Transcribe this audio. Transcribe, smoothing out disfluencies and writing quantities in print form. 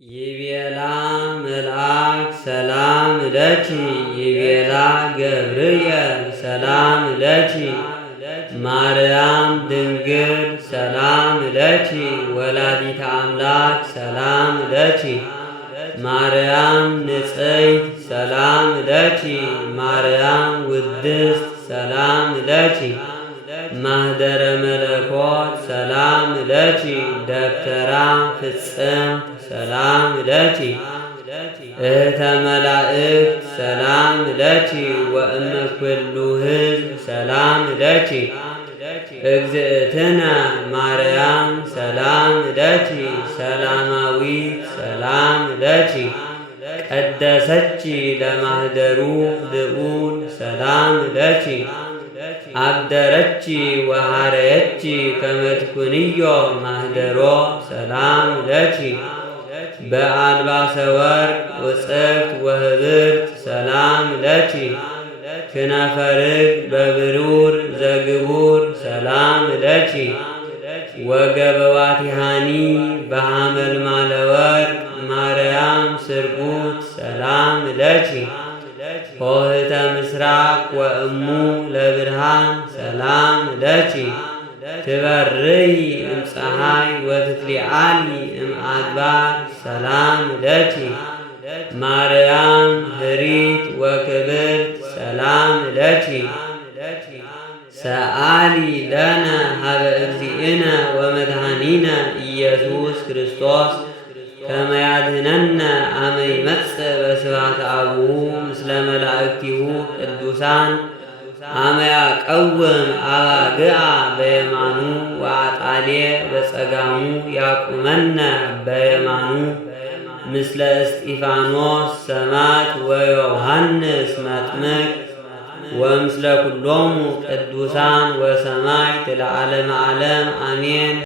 ይቤላ መልአክ ሰላም ለኪ ይቤላ ገብርኤል ሰላም ለኪ ማርያም ድንግል ሰላም ለኪ ወላዲተ አምላክ ሰላም ለኪ ማርያም ንጽሕት ሰላም ለኪ ማርያም ውድስት ሰላም ለኪ ማህደረ መለኮት ሰላም ለኪ ደብተራ ፍጽምት ሰላም ለኪ እህተ መላእክት ሰላም ለኪ ወእመ ኩሉ ሕዝብ ሰላም ለኪ እግዝእትነ ማርያም ሰላም ለኪ ሰላማዊት ሰላም ለኪ ቀደሰቺ ለማህደሩ ልዑል ሰላም ለኪ አብደረቺ ወሃረየቺ ከመትኩንዮ ማህደሮ ሰላም ለኪ በአልባሰ ወርቅ ወጽፍት ወህብርት ሰላም ለኪ ክነፈርግ በብሩር ዘግቡር ሰላም ለኪ ወገበዋቲሃኒ በሐመልማለ ወርቅ ማርያም ስርጉት ሰላም ለኪ ሆህተ ምስራቅ ወእሙ ለብርሃን ሰላም ለኪ ትበርይ እምፀሐይ ወትትሊዓሊ እምአድባር ሰላም ለኪ ማርያም ህሪት ወክብርት ሰላም ለኪ ሰአሊ ለነ ሀበ እግዚእነ ወመድኃኒነ ኢየሱስ ክርስቶስ ከመ ያድኅነነ አመ ይመጽእ በስብሐተ አቡሁ ምስለ መላእክቲሁ ቅዱሳን አመ ያቀውም አባግዓ በየማኑ ወአጣልየ በጸጋሙ ያቁመነ በየማኑ ምስለ እስጢፋኖስ ሰማዕት ወዮሐንስ መጥምቅ ወምስለ ኩሎሙ ቅዱሳን ወሰማዕት ለዓለመ ዓለም አሜን።